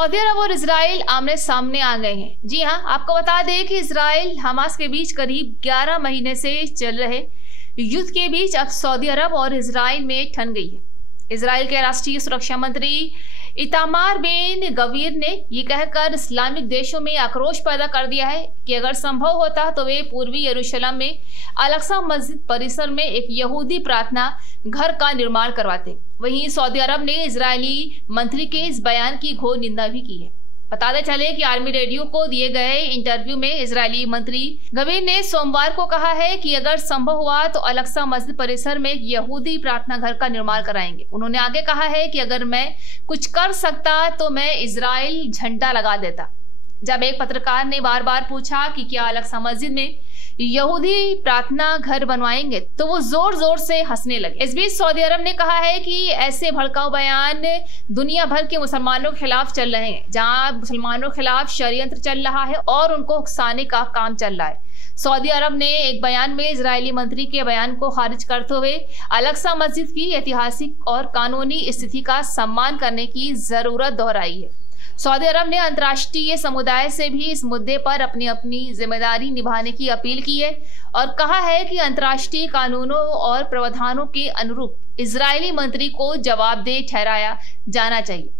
Saudi अरब और Israel आमने सामने आ गए हैं। जी हां, आपको बता दें कि इजराइल हमास के बीच करीब 11 महीने से चल रहे युद्ध के बीच अब सऊदी अरब और इजराइल में ठन गई है। इजराइल के राष्ट्रीय सुरक्षा मंत्री इतामार बेन गवीर ने ये कहकर इस्लामिक देशों में आक्रोश पैदा कर दिया है कि अगर संभव होता तो वे पूर्वी यरूशलेम में अल-अक्सा मस्जिद परिसर में एक यहूदी प्रार्थना घर का निर्माण करवाते। वहीं सऊदी अरब ने इजरायली मंत्री के इस बयान की घोर निंदा भी की है। बताते चले कि आर्मी रेडियो को दिए गए इंटरव्यू में इजरायली मंत्री गवीर ने सोमवार को कहा है कि अगर संभव हुआ तो अल-अक्सा मस्जिद परिसर में एक यहूदी प्रार्थना घर का निर्माण कराएंगे। उन्होंने आगे कहा है कि अगर मैं कुछ कर सकता तो मैं इजराइल झंडा लगा देता। जब एक पत्रकार ने बार बार पूछा कि क्या अल-अक्सा मस्जिद में यहूदी प्रार्थना घर बनवाएंगे तो वो जोर जोर से हंसने लगे। इस बीच सऊदी अरब ने कहा है कि ऐसे भड़काऊ बयान दुनिया भर के मुसलमानों के खिलाफ चल रहे हैं, जहां मुसलमानों के खिलाफ षड्यंत्र चल रहा है और उनको उकसाने का काम चल रहा है। सऊदी अरब ने एक बयान में इजरायली मंत्री के बयान को खारिज करते हुए अल-अक्सा मस्जिद की ऐतिहासिक और कानूनी स्थिति का सम्मान करने की जरूरत दोहराई है। सऊदी अरब ने अंतर्राष्ट्रीय समुदाय से भी इस मुद्दे पर अपनी जिम्मेदारी निभाने की अपील की है और कहा है कि अंतर्राष्ट्रीय कानूनों और प्रावधानों के अनुरूप इजरायली मंत्री को जवाबदेह ठहराया जाना चाहिए।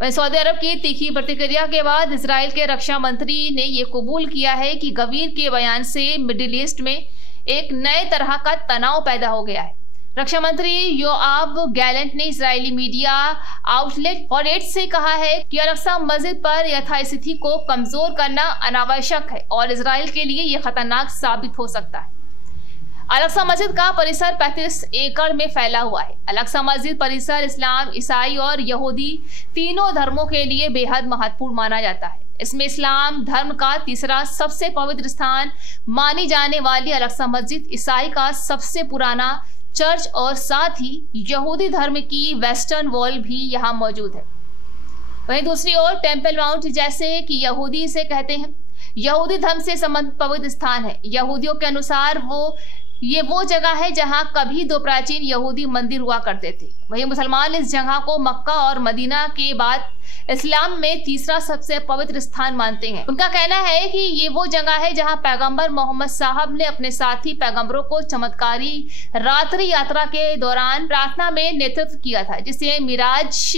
वहीं सऊदी अरब की तीखी प्रतिक्रिया के बाद इजराइल के रक्षा मंत्री ने यह कबूल किया है कि गवीर के बयान से मिडिल ईस्ट में एक नए तरह का तनाव पैदा हो गया है। रक्षा मंत्री योआव गैलेंट ने इजरायली मीडिया आउटलेट हॉरेट्स से कहा है कि अल-अक्सा मस्जिद पर यथास्थिति को कमजोर करना अनावश्यक है और इजराइल के लिए यह खतरनाक साबित हो सकता है। अल-अक्सा मस्जिद का परिसर 35 एकड़ में फैला हुआ है। अल-अक्सा मस्जिद परिसर इस्लाम, ईसाई और यहूदी तीनों धर्मों के लिए बेहद महत्वपूर्ण माना जाता है। इसमें इस्लाम धर्म का तीसरा सबसे पवित्र स्थान मानी जाने वाली अल-अक्सा मस्जिद, ईसाई का सबसे पुराना चर्च और साथ ही यहूदी धर्म की वेस्टर्न वॉल भी यहाँ मौजूद है। वहीं दूसरी ओर टेंपल माउंट, जैसे कि यहूदी इसे कहते हैं, यहूदी धर्म से संबंधित पवित्र स्थान है। यहूदियों के अनुसार ये वो जगह है जहां कभी दो प्राचीन यहूदी मंदिर हुआ करते थे। वहीं मुसलमान इस जगह को मक्का और मदीना के बाद इस्लाम में तीसरा सबसे पवित्र स्थान मानते हैं। उनका कहना है कि ये वो जगह है जहां पैगंबर मोहम्मद साहब ने अपने साथी पैगंबरों को चमत्कारी रात्रि यात्रा के दौरान प्रार्थना में नेतृत्व किया था, जिसे मिराज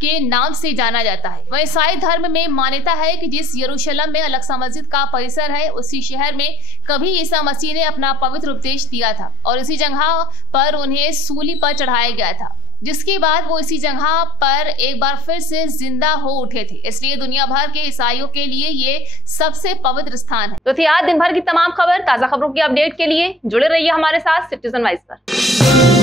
के नाम से जाना जाता है। वहीं ईसाई धर्म में मान्यता है कि जिस यरूशलेम में अल-अक्सा मस्जिद का परिसर है, उसी शहर में कभी ईसा मसीह ने अपना पवित्र उपदेश दिया था और इसी जगह पर उन्हें सूली पर चढ़ाया गया था, जिसके बाद वो इसी जगह पर एक बार फिर से जिंदा हो उठे थे। इसलिए दुनिया भर के ईसाइयों के लिए ये सबसे पवित्र स्थान है। तो थी आज दिन भर की तमाम खबर, ताजा खबरों की अपडेट के लिए जुड़े रहिए हमारे साथ सिटीजन वाइज पर।